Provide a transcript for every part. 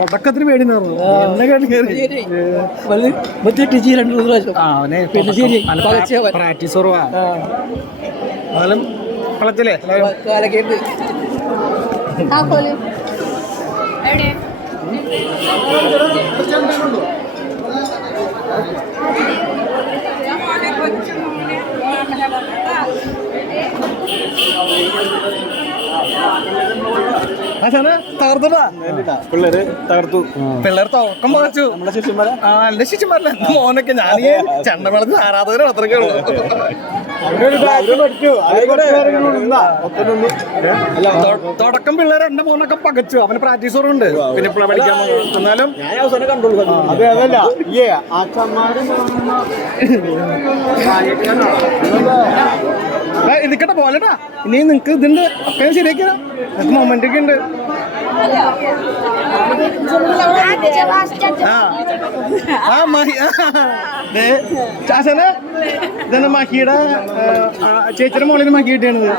തുടക്കത്തിന് പേടി പ്രാക്ടീസ് കുറവാ എന്നാലും കളത്തില്ലേ തകർത്തടാ പിള്ളേര് തകർത്തു. പിള്ളേർ തുറക്കം പകച്ചു. എന്റെ ശിഷ്യന്മാരല്ല മോനൊക്കെ. ഞാൻ ചെണ്ടമേളത്തിന് ആരാധകരും അത്രയ്ക്കേ ഉള്ളൂ. തുടക്കം പിള്ളേർ എന്റെ മോനൊക്കെ പകച്ചു. അവന് പ്രാക്ടീസ് കുറവുണ്ട്. പിന്നെ പഠിക്കാൻ എന്നാലും നിക്കട്ടെ പോലെട്ടാ. ഇനി നിങ്ങക്ക് ഇതിന്റെ ഒക്കെ ശരിയാക്കിയാ മൊമെന്റ് ഒക്കെ ഉണ്ട്. ചാച്ചന് ഇതന്നെ മഹിയുടെ ചേച്ചിയുടെ മോളിന് മഹി കിട്ടിയാണിത്.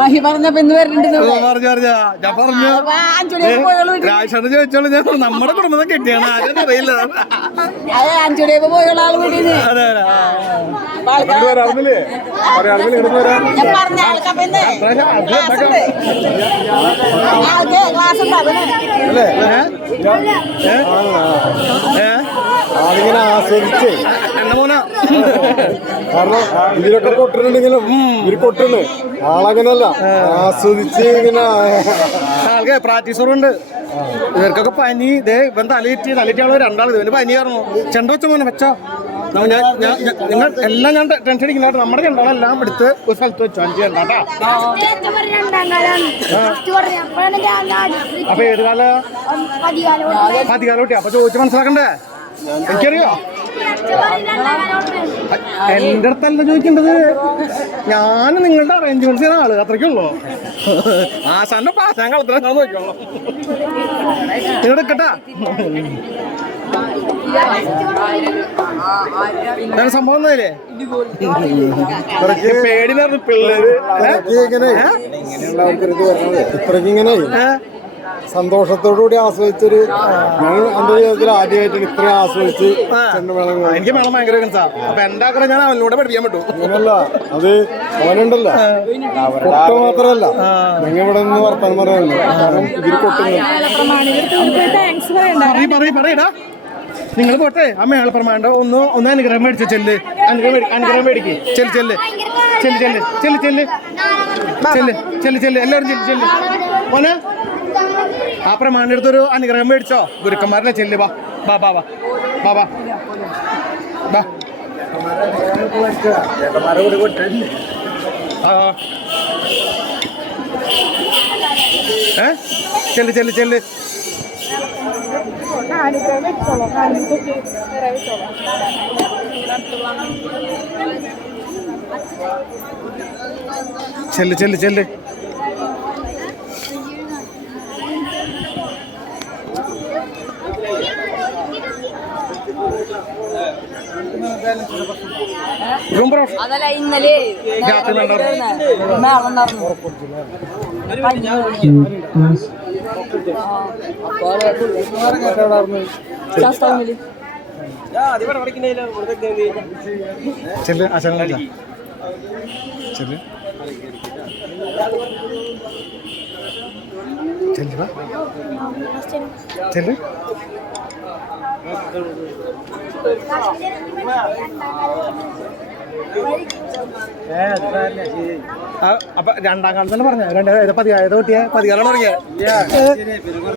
മഹി പറഞ്ഞപ്പോ ഇന്ന് വരുന്നുണ്ട്. ഞാൻ പറഞ്ഞു രാജേഷ് ചോദിച്ചോളൂ. ഞാൻ നമ്മുടെ കുടുംബത്തെ കെട്ടിയാണ്. ആരും അറിയില്ല. അഞ്ചുടിയൊക്കെ പോയുള്ള ആള് വീട്ടിൽ ആളിങ്ങനെ ആസ്വദിച്ച് കാരണം ഇതിലൊക്കെ കൊട്ടിട്ടുണ്ടെങ്കിലും ഇവര് കൊട്ടുന്നു. ആളങ്ങനല്ല, ആസ്വദിച്ച് ഇങ്ങനെ ആൾക്ക് പ്രാക്ടീസറുണ്ട്. ഇവർക്കൊക്കെ പനി. ഇതേ ഇവൻ തലയിട്ടാളോ രണ്ടാൾ. ഇവന് പനി കാരണം ചെണ്ട വെച്ച മോനെ വെച്ചോ. നിങ്ങൾ എല്ലാം ഞാൻ ടെൻഷൻ അടിക്കുന്നതായിട്ട് നമ്മുടെ ചെണ്ടകളെല്ലാം എടുത്ത് ഒരു സ്ഥലത്ത് വെച്ചു. 5 ചെണ്ടാട്ടാ. അപ്പൊ ഏത് കാല പതികാലോട്ടി. അപ്പൊ ചോദിച്ച് മനസ്സിലാക്കണ്ടേ? എനിക്കറിയോ. എന്റെ അടുത്തല്ല ചോദിക്കേണ്ടത്. ഞാൻ നിങ്ങളുടെ അറേഞ്ച്മെന്റ്സ് ചെയ്യുന്ന ആള്. അത്രയ്ക്കുള്ളൂ. ആശാന്റെ പാശാൻ കളത്തിലാണ് നോക്കിക്കോളൂ. നിങ്ങൾ എടുക്കട്ടാ. സംഭവം ഒന്നല്ലേ പേടി പിള്ളേര് ഇത്രക്കിങ്ങനെ സന്തോഷത്തോടുകൂടി ആസ്വദിച്ചൊരു ഞാൻ എന്റെ ജീവിതത്തിൽ ആദ്യമായിട്ട് ഇത്രയും ആസ്വദിച്ച് എനിക്ക് മേളം ഭയങ്കര അപ്പൊ എന്റെ ആഗ്രഹം ഞാൻ അവനോട് പഠിപ്പിക്കാൻ പറ്റും. അങ്ങനല്ല, അത് അവനുണ്ടല്ലോ കൊട്ട മാത്രല്ല. ഞങ്ങൾ ഇവിടെ നിന്ന് വർത്താനം പറയാനല്ലോ. കാരണം ഇവര് കൊട്ടുന്നു. പറയടാ. നിങ്ങൾ പോട്ടെ. ആ മേളപ്രമാണ്ട ഒന്ന് അനുഗ്രഹം മേടിച്ച ചെല്ല്. അനുഗ്രഹം മേടിക്ക്. ചെല്ല് ചെല്ല് ചെല്ല് ചെല്ല് ചെല്ല് ചെല്ല് ചെല്ല് ചെല്ല് എല്ലാവരും ചെല്ല് ചെല്ല് മോനെ ആ പ്രമാണിൻ്റെ അടുത്തൊരു അനുഗ്രഹം മേടിച്ചോ ഗുരുക്കന്മാരല്ലേ ചെല്ല് വാ വാ വാ വാ വാ വാ വാ ആ ചെല്ല് ചെല്ല് ചെല്ല് ചെല്ല് ചെല്ല് ചെല്ല് അതല്ല ഇന്നലെ ചെല്ല് അച്ഛനല്ല ചെല്ല് ചെല്ല് വാ ചെല്ല് അപ്പൊ രണ്ടാം കാലം തന്നെ പറഞ്ഞ 2015 പതികാലാണ് പറഞ്ഞ